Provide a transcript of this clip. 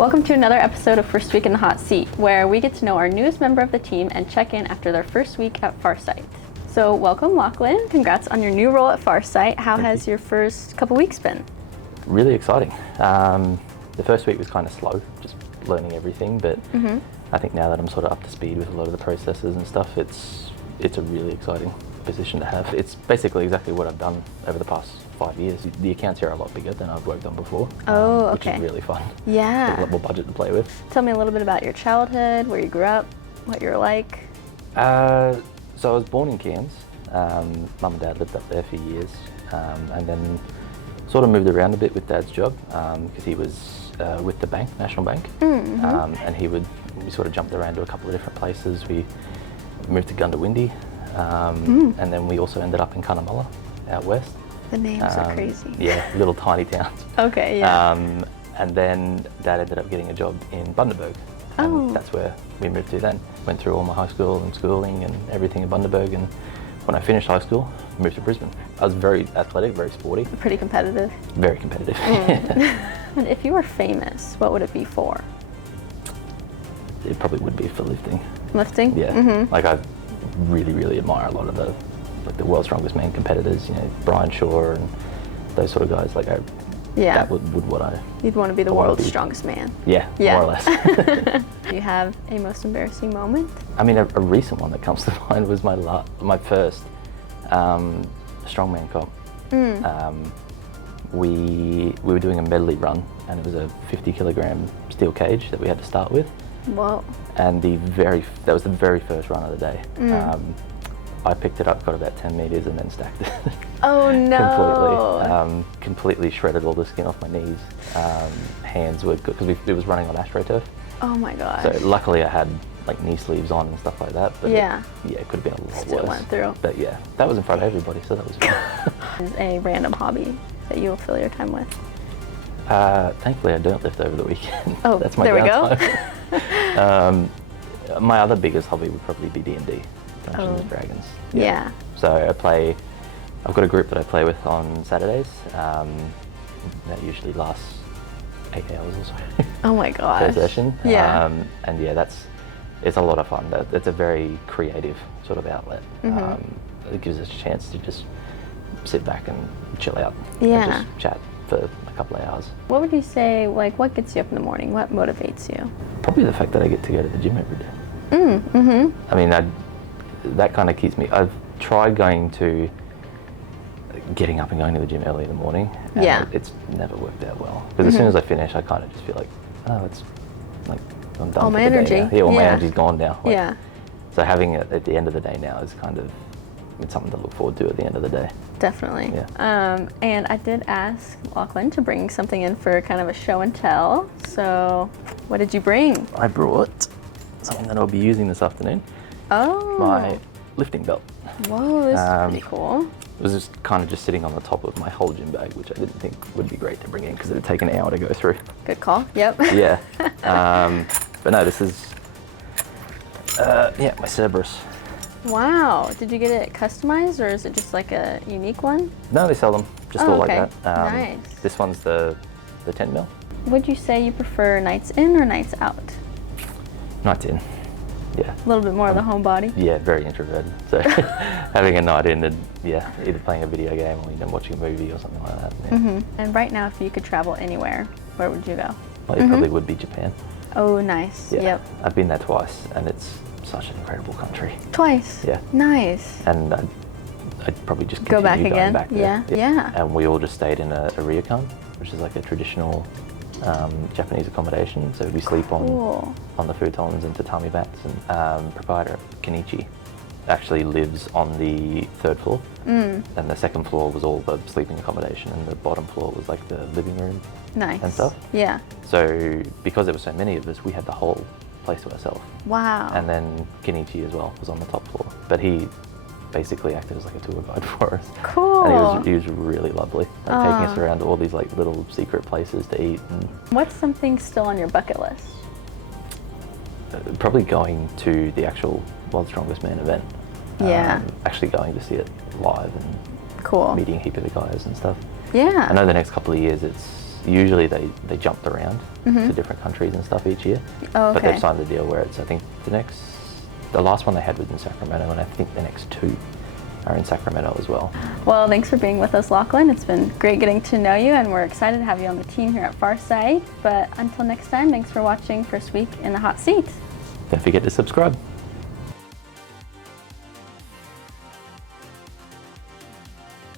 Welcome to another episode of First Week in the Hot Seat, where we get to know our newest member of the team and check in after their first week at Farsiight. So welcome, Lachlan. Congrats on your new role at Farsiight. How has your first couple weeks been? Really exciting. The first week was kind of slow, just learning everything, but I think now that I'm sort of up to speed with a lot of the processes and stuff, it's a really exciting position to have. It's basically exactly what I've done over the past 5 years. The accounts here are a lot bigger than I've worked on before, which is really fun. Yeah. A lot more budget to play with. Tell me a little bit about your childhood, where you grew up, what you're like. So I was born in Cairns. Mum and Dad lived up there for years, and then sort of moved around a bit with Dad's job because he was with the bank, National Bank, and we sort of jumped around to a couple of different places. We moved to Gundawindi, and then we also ended up in Cunnamulla, out west. The names are crazy. Yeah, little tiny towns. Okay, yeah. And then Dad ended up getting a job in Bundaberg. And that's where we moved to then. Went through all my high school and schooling and everything in Bundaberg, and when I finished high school, moved to Brisbane. I was very athletic, very sporty. Pretty competitive. Very competitive. And if you were famous, what would it be for? It probably would be for lifting. Lifting? Yeah. Like I really, really admire a lot of the world's strongest man competitors, you know, Brian Shaw and those sort of guys. Like that would what I... You'd want to be the world's strongest man. Yeah, more or less. Do you have a most embarrassing moment? I mean, a recent one that comes to mind was my first strongman comp. We were doing a medley run, and it was a 50 kilogram steel cage that we had to start with. Whoa. And that was the very first run of the day. I picked it up, got about 10 meters, and then stacked it. Oh no! Completely shredded all the skin off my knees. Hands were good because it was running on AstroTurf. Oh my gosh! So luckily I had like knee sleeves on and stuff like that. But yeah, it could have been a lot Still worse. Went through. But yeah, that was in front of everybody, so that was fun. Is a random hobby that you'll fill your time with? Thankfully, I don't lift over the weekend. Oh, that's my downtime. My other biggest hobby would probably be D&D. Dungeons and Dragons. Yeah. So I've got a group that I play with on Saturdays. That usually lasts 8 hours or so. Oh my gosh. Per session. Yeah. And yeah, it's a lot of fun. It's a very creative sort of outlet. It gives us a chance to just sit back and chill out. And just chat for a couple of hours. What would you say, like, what gets you up in the morning? What motivates you? Probably the fact that I get to go to the gym every day. I mean, that kind of keeps me. I've tried getting up and going to the gym early in the morning. And it's never worked out well. Because as soon as I finish, I kind of just feel like, oh, it's like I'm done. All for my the energy. Day now. Yeah, all my energy's gone now. Like, So having it at the end of the day now is kind of something to look forward to at the end of the day. Definitely. Yeah. And I did ask Lachlan to bring something in for kind of a show and tell. So what did you bring? I brought something that I'll be using this afternoon. Oh. My lifting belt. Whoa, this is pretty cool. It was just kind of just sitting on the top of my whole gym bag, which I didn't think would be great to bring in because it would take an hour to go through. Good call. Yep. Yeah. But no, this is my Cerberus. Wow. Did you get it customized, or is it just like a unique one? No, they sell them just all like that. Nice. This one's the 10 mil. Would you say you prefer nights in or nights out? Nights in. Yeah. A little bit more of the homebody? Yeah, very introverted. So having a night in and either playing a video game or watching a movie or something like that. Yeah. And right now, if you could travel anywhere, where would you go? Well, it probably would be Japan. Oh, nice. Yeah. Yep. I've been there twice, and it's such an incredible country. Twice? Yeah. Nice. And I'd probably just go back going again. Back there. Yeah. And we all just stayed in a ryokan, which is like a traditional Japanese accommodation. So we sleep on the futons and tatami mats. And provider Kenichi actually lives on the 3rd floor, and the 2nd floor was all the sleeping accommodation, and the bottom floor was like the living room. Nice. And stuff. Yeah. So because there were so many of us, we had the whole place to ourselves. Wow. And then Kenichi as well was on the top floor, but he basically acted as like a tour guide for us. Cool. And he was really lovely, like taking us around to all these like little secret places to eat. And what's something still on your bucket list? Probably going to the actual World's Strongest Man event. Yeah. Actually going to see it live and cool. Meeting a heap of the guys and stuff. Yeah. I know the next couple of years it's usually they jumped around to different countries and stuff each year. Oh, But they've okay. signed a deal where it's, I think the last one they had was in Sacramento, and I think the next two are in Sacramento as well. Well, thanks for being with us, Lachlan. It's been great getting to know you, and we're excited to have you on the team here at Farsiight. But until next time, thanks for watching First Week in the Hot Seat. Don't forget to subscribe.